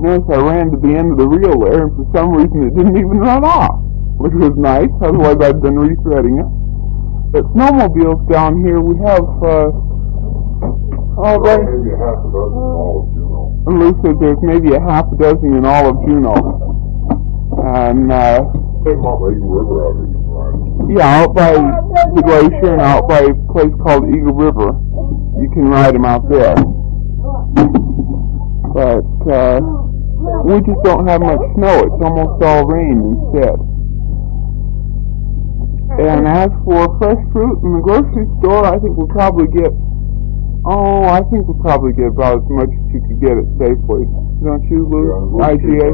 Notice I ran to the end of the reel there, and for some reason it didn't even run off, which was nice. Otherwise I'd been rethreading it. At snowmobiles down here, we have, maybe a half a dozen in all of Juneau. And Lew said there's maybe a half a dozen in all of Juneau. And, Take them out by Eagle River out here, right? yeah, out by the glacier and out by a place called Eagle River. You can ride them out there. But, we just don't have much snow. It's almost all rain instead. And as for fresh fruit in the grocery store, I think we'll probably get about as much as you could get at Safeway. Don't you, Lew? Yeah, IGA?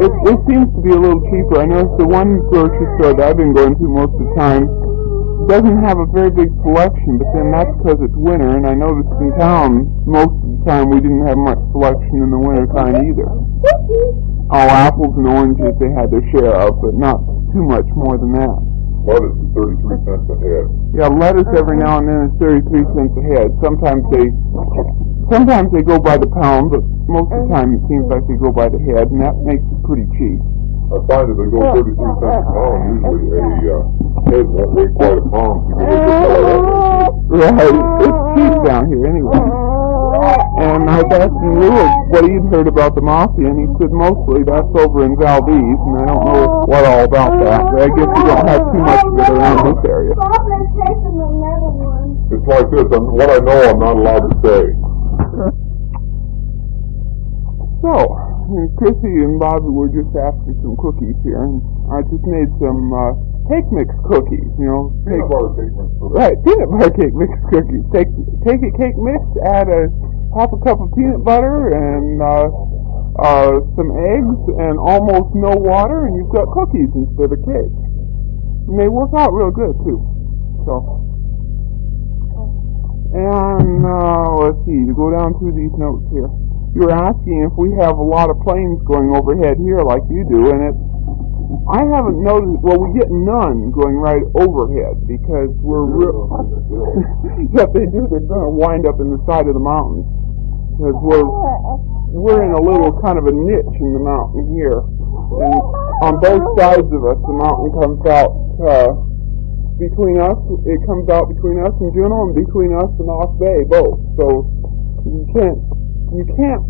It seems to be a little cheaper. I noticed the one grocery store that I've been going to most of the time doesn't have a very big selection, but then that's because it's winter, and I noticed in town most of the time we didn't have much selection in the winter time either. Oh, apples and oranges they had their share of, but not too much more than that. Lettuce is 33 cents a head. Yeah, lettuce every now and then is 33 cents a head. Sometimes they go by the pound, but most of the time it seems like they go by the head, and that makes it pretty cheap. I find that they go 33 cents a pound. Usually a head won't weigh quite a pound. Right, it's cheap down here anyway. And I was asking Lew what he'd heard about the mafia, and he said mostly that's over in Valdez, and I don't know what all about that, but I guess we don't have too much of it around this area. It's like this, what I know I'm not allowed to say. So, Chrissy and Bobby were just after some cookies here, and I just made some cake mix cookies, Peanut butter cake mix cookies. Right, peanut butter cake mix cookies. Take a cake mix, add half a cup of peanut butter and some eggs and almost no water, and you've got cookies instead of cake. And they work out real good too. So, and let's see, to go down through these notes here. You were asking if we have a lot of planes going overhead here like you do, and I haven't noticed, well, we get none going right overhead because we're yeah, they do, they're going to wind up in the side of the mountain because we're in a little kind of a niche in the mountain here, and on both sides of us the mountain comes out between us, it comes out between us and Juneau and between us and Off Bay both, so you can't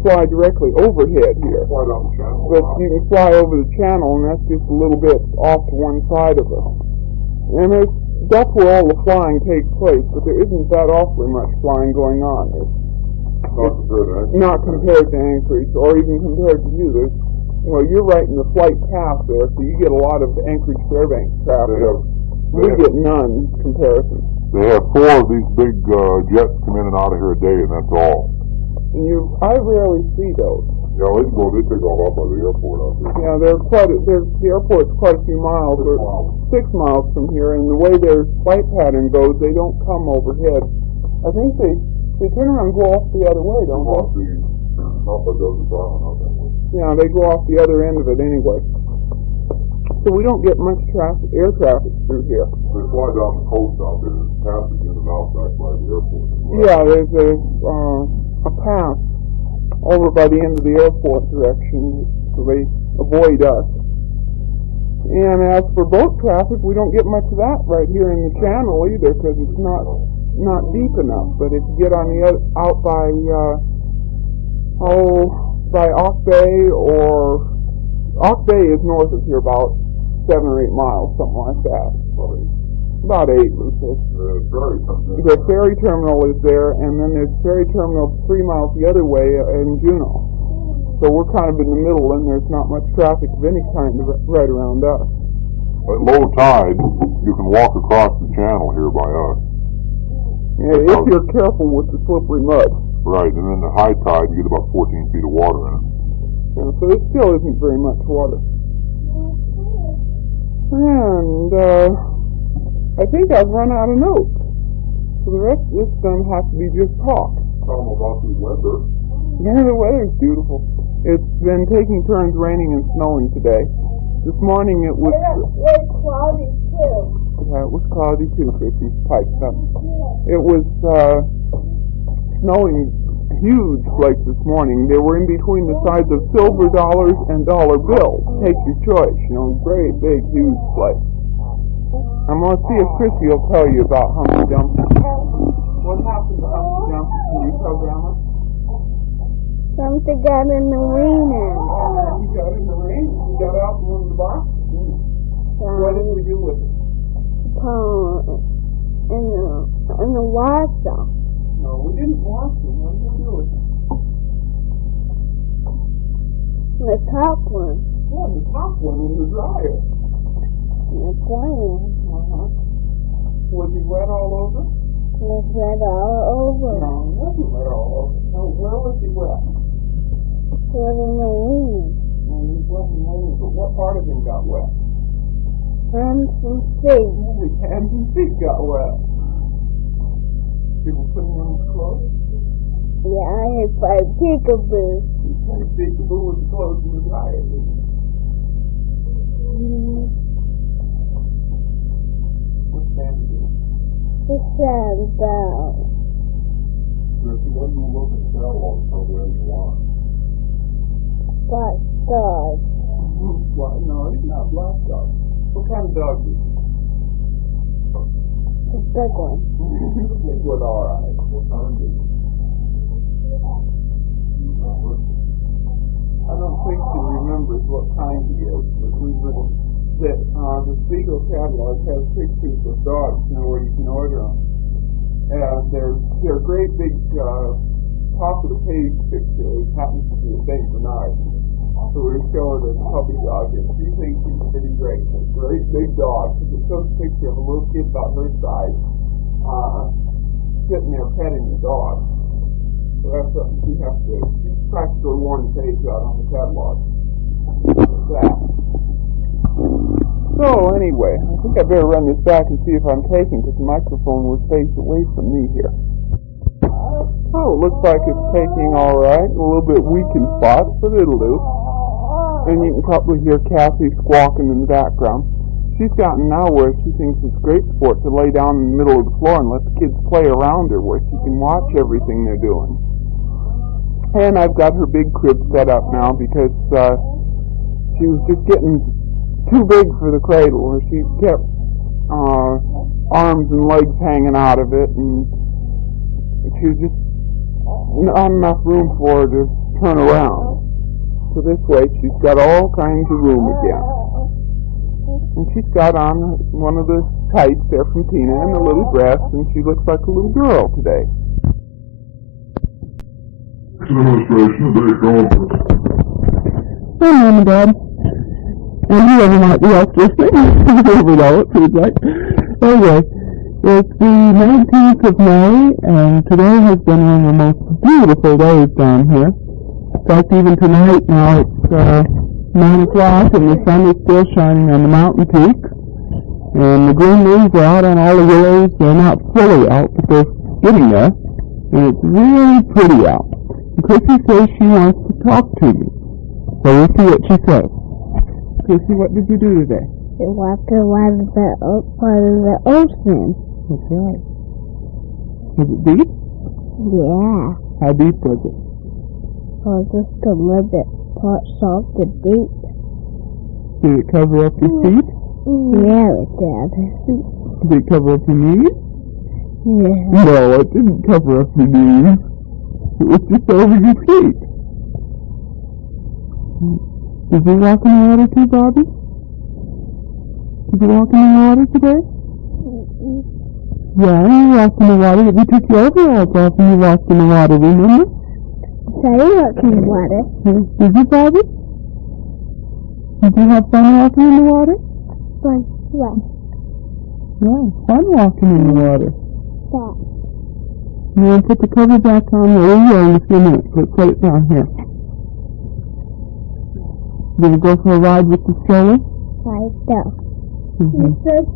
fly directly overhead here, but you can fly over the channel, and that's just a little bit off to one side of us. And that's where all the flying takes place, but there isn't that awfully much flying going on. It's not compared to Anchorage, or even compared to you. You're right in the flight path there, so you get a lot of Anchorage Fairbanks traffic. We get none comparison. They have 4 of these big jets come in and out of here a day, and that's all. And I rarely see those. Yeah, they take off by the airport out there. Yeah, the airport's quite a few miles, or 6 miles from here, and the way their flight pattern goes, they don't come overhead. I think they turn around and go off the other way, don't they? Yeah, they go off the other end of it anyway. So we don't get much air traffic through here. They fly down the coast out there, there's passage in and out back by the airport. Yeah, there's a path over by the end of the airport direction, so they avoid us. And as for boat traffic, we don't get much of that right here in the channel either, because it's not deep enough. But if you get on the out by Off Bay, or Off Bay is north of here about 7 or 8 miles, something like that. About 8, Lucas. The ferry terminal is there, and then there's ferry terminal 3 miles the other way in Juneau. So we're kind of in the middle, and there's not much traffic of any kind right around us. At low tide, you can walk across the channel here by us. Yeah, if you're careful with the slippery mud. Right, and then the high tide, you get about 14 feet of water in it. Yeah, so there still isn't very much water. And I think I've run out of notes. So the rest of this is going to have to be just talk. Tell them about the weather. Yeah, the weather's beautiful. It's been taking turns raining and snowing today. This morning it was... It was cloudy too. Yeah, it was cloudy too, Chrissy's piped up. It was snowing huge flakes this morning. They were in between the size of silver dollars and dollar bills. Take your choice, great, big, huge flakes. I'm going to see if Chrissy will tell you about Humpty Dumpty. What happened to Humpty Dumpty? Can you tell Grandma? Something got in the rain. He got in the rain? He got out in one of the boxes? What did we do with it? In the water. No, we didn't wash it. What did we do with it? The top one. Yeah, the top one in the dryer. The dryer. Was he wet all over? It was wet all over. No, he wasn't wet all over. No, where was he wet? It was in the wind. No, he wasn't wet, but what part of him got wet? Hands and feet. His hands and feet got wet. People putting on his clothes? Yeah, I had 5 peekaboo. He played peekaboo with the clothes in the dryer. What's Sandy doing? It sounds down. If you want to look at the catalog, tell where you want. Black dog. No, he's not a black dog. What kind of dog is he? The big one. The big one, all right. What kind is he? I don't think she remembers what kind he is, but the Spiegel catalog has pictures of dogs, where you can order them. And they're great big top of the page pictures. It happens to be a St. Bernard. So we're showing the puppy dog, and she thinks he's pretty great. It's a great big dog. It shows a picture of a little kid about her size sitting there petting the dog. So that's something she has to. She's practically worn the page out on the catalog. That. So anyway, I think I better run this back and see if I'm taking, because the microphone was faced away from me here. Oh, looks like it's taking all right. A little bit weak in spots, but it'll do. And you can probably hear Kathy squawking in the background. She's gotten now where she thinks it's great sport to lay down in the middle of the floor and let the kids play around her, where she can watch everything they're doing. And I've got her big crib set up now because she was just getting too big for the cradle, where she kept arms and legs hanging out of it, and she was just not enough room for her to turn around. So this way she's got all kinds of room again. And she's got on one of the tights there from Tina and the little dress, and she looks like a little girl today. Administration, they go. Hi, Mom and Dad. And whoever might be else listening. Whoever know it seems like. Anyway, it's the 19th of May, and today has been one of the most beautiful days down here. In fact, even tonight now it's 9 o'clock and the sun is still shining on the mountain peaks. And the green leaves are out on all the willows. They're not fully out, but they're getting there. And it's really pretty out. And Chrissy says she wants to talk to me. So we'll see what she says. Chrissy, what did you do today? I walked around the part of the ocean. That's right. Was it deep? Yeah. How deep was it? Well, just a little bit soft and deep. Did it cover up your feet? Yeah, it did. Did it cover up your knees? Yeah. No, it didn't cover up your knees. It was just over your feet. Did you walk in the water too, Bobby? Did you walk in the water today? Yeah, you walked in the water. You took your overalls off and you walked in the water, remember? So you walked in the water. Did you, Bobby? Did you have fun walking in the water? Fun. Yeah. Yeah, fun walking in the water. Yeah. You want to put the cover back on? Well, we will in a few minutes. Let's put it down here. Did you go for a ride with the stroller? Right there. Mm-hmm. There's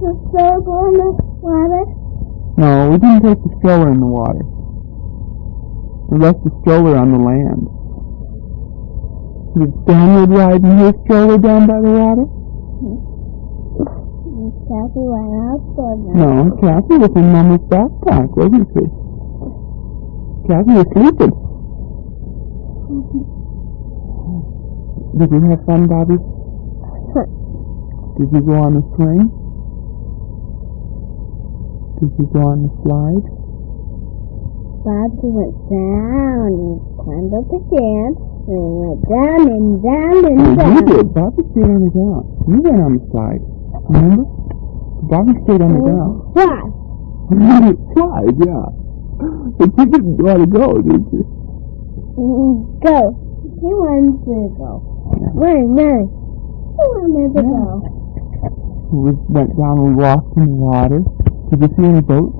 a stroller in the water? No, we didn't take the stroller in the water. We left the stroller on the land. Did Stanley ride in his stroller down by the water? Kathy went out for that. No, Kathy was in Mama's backpack, wasn't she? Kathy was sleeping. Did you have fun, Bobby? Did you go on the swing? Did you go on the slide? Bobby went down and climbed up again, and went down and down and down. You did. Bobby stayed on the ground. You went on the slide. Remember? Bobby stayed on the ground. Why? Slide, yeah. But you didn't want to go, did you? Go. He wanted to go. Mary. He wanted to go. We went down and walked in the water. Did you see any boats?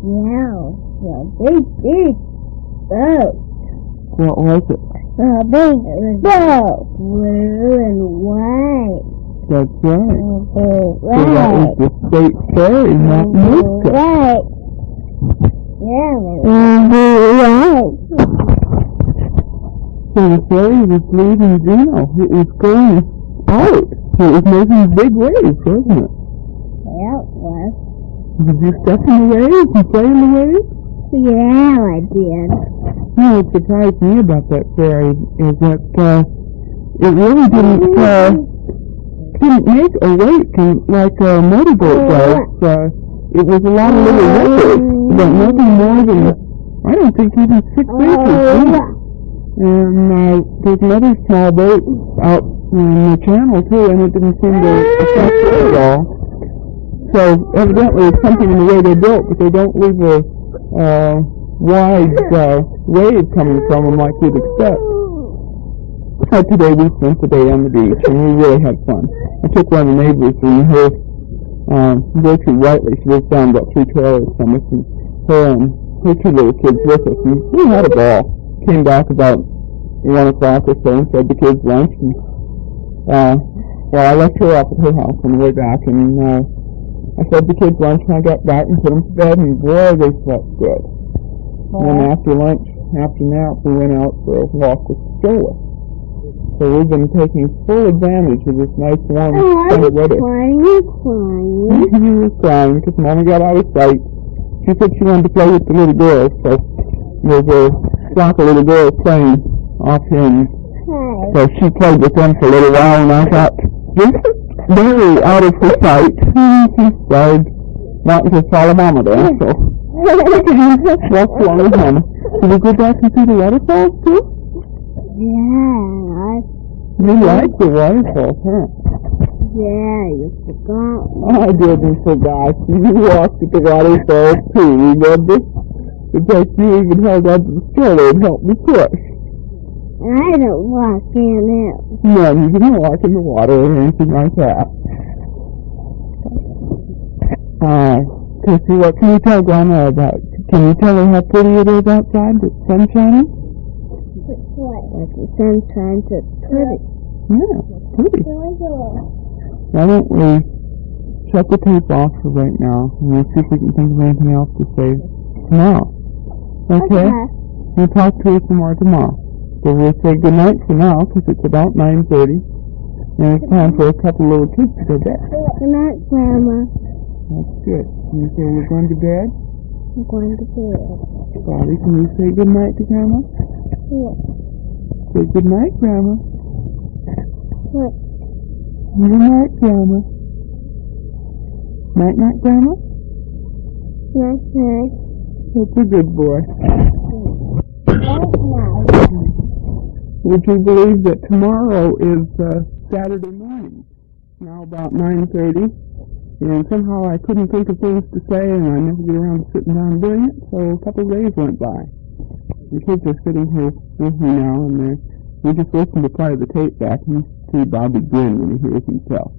Yeah. A big boat. What was it? A big boat. Blue and white. That's right. Right. So that was the state ferry, not Nootka. Right. Yeah, right. So the ferry was leaving Juneau. It was going out. It was making big waves, wasn't it? Yeah, it was. Did you step in the waves and play in the waves? Yeah, I did. You know, what surprised me about that ferry is that it really didn't make a wake like a motorboat does. It was a lot of little ripples, but nothing more than, I don't think even 6 inches. And there's another small boat out in the channel too, and it didn't seem to affect it at all. So evidently it's something in the way they're built, but they don't leave a wide wave coming from them like you'd expect. Today we spent the day on the beach, and we really had fun. I took one of the neighbors, and her, Gertrude Whiteley, she lives down about 3 trailers from us, and her 2 little kids with us, and we had a ball. Came back about 1 o'clock or so and fed the kids lunch, and I left her up at her house on the way back, and I fed the kids lunch, and I got back and put them to bed, and boy, they slept good. And then after lunch, after nap, we went out for a walk with Stroller. So we've been taking full advantage of this nice warm sunny weather. Crying. He was crying because Mama got out of sight. She said she wanted to play with the little girls, so there's a flock of little girls playing off here, and so she played with them for a little while, and I thought, this is very out of her sight. She started wanting to follow Mama there, so walked along with Mama. Did we go back and see the waterfalls too? Yeah. You like the waterfalls, huh? Yeah, you forgot. I didn't forget. You walked at the waterfalls too, remember? In fact, you even held on to the stroller and helped me push. I don't walk in it. No, you didn't walk in the water or anything like that. Chrissy, what can you tell Grandma about? Can you tell her how pretty it is outside? The sun shining? What? Like the sun shines, it's pretty. Yeah, pretty. Why don't we shut the tape off for right now, and we'll see if we can think of anything else to say tomorrow. Okay? We'll talk to you some more tomorrow. So we'll say good night for now, because it's about 9:30, and it's time for a couple little kids to go to bed. Good night, Grandma. That's good. Can you say we're going to bed? I'm going to bed. Bobby, can you say good night to Grandma? Yeah. Say good night, Grandma. What? Good night, Grandma. Night, night, Grandma? Night. That's a good boy. Night. Would you believe that tomorrow is Saturday morning? Now about 9:30. And somehow I couldn't think of things to say, and I never get around to sitting down and doing it, so a couple of days went by. The kids are sitting here with me now, and we just listened to part of the tape back, and you see Bobby grin when he hears himself.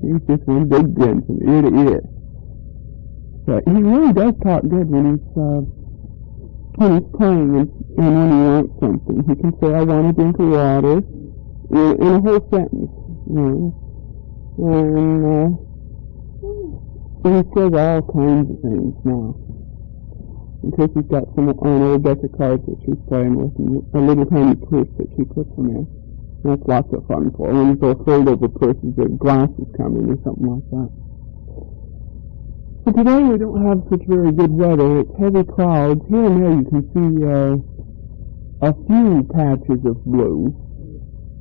He's just one big grin from ear to ear. But he really does talk good when he's playing and when he wants something. He can say, I want a drink of water, in a whole sentence, and he says all kinds of things now. Because he's got some old deck of cards that she's playing with, and a little tiny purse that she puts them in. That's lots of fun for him. And those fold over purses with glasses coming or something like that. But today we don't have such very good weather. It's heavy clouds. Here and there you can see a few patches of blue.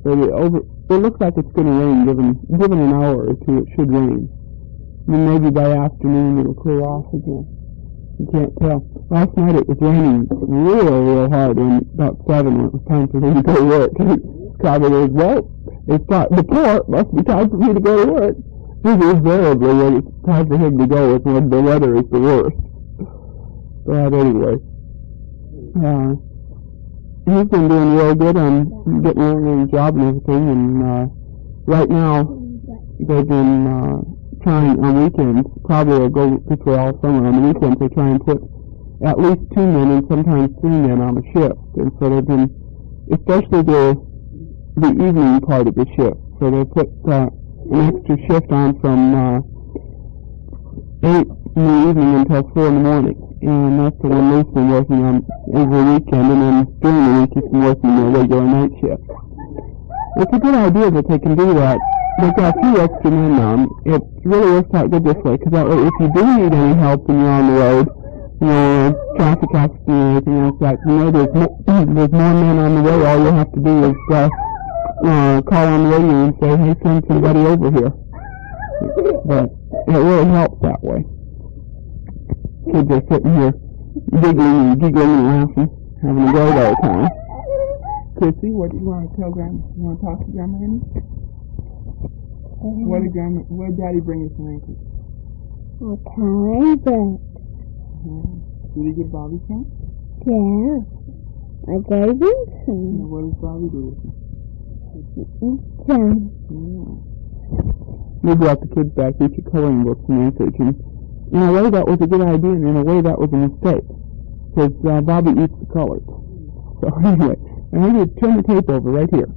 But it looks like it's going to rain. Given an hour or two, it should rain. And maybe by afternoon it'll clear off again. You can't tell. Last night it was raining real hard, and about 7 when it was time for me to go to work. Scotty goes, well, it's not before, it must be time for me to go to work. Invariably, when it's time for him to go is when the weather is the worst. But anyway, he's been doing real good on getting along on the job and everything, and right now they've been trying on weekends, probably will go this way all summer. On the weekends they try and put at least 2 men and sometimes 3 men on a shift, and so they've been, especially the evening part of the shift, so they put an extra shift on from 8 in the evening until 4 in the morning, and that's the one Lew's been working on every weekend, and then during the week he's been working their regular night shift. It's a good idea that they can do that. They've got a few extra men now. It really works out good this way, because if you do need any help when you're on the road, you know, traffic accident or anything like that, you know, there's more men on the way. All you have to do is call on the radio and say, hey, send somebody over here. But it really helps that way. Kids are sitting here giggling and laughing, having a great old time. Chrissy, what do you want to tell Grandma? You want to talk to Grandma Annie? What did Daddy bring you some anchors? A kind bread. Did he give Bobby some? Yeah. I gave him some. What does Bobby do with them? Some. We brought the kids back each a coloring books and research, and in a way that was a good idea, and in a way that was a mistake, because Bobby eats the colors. So anyway, I'm going to turn the tape over right here.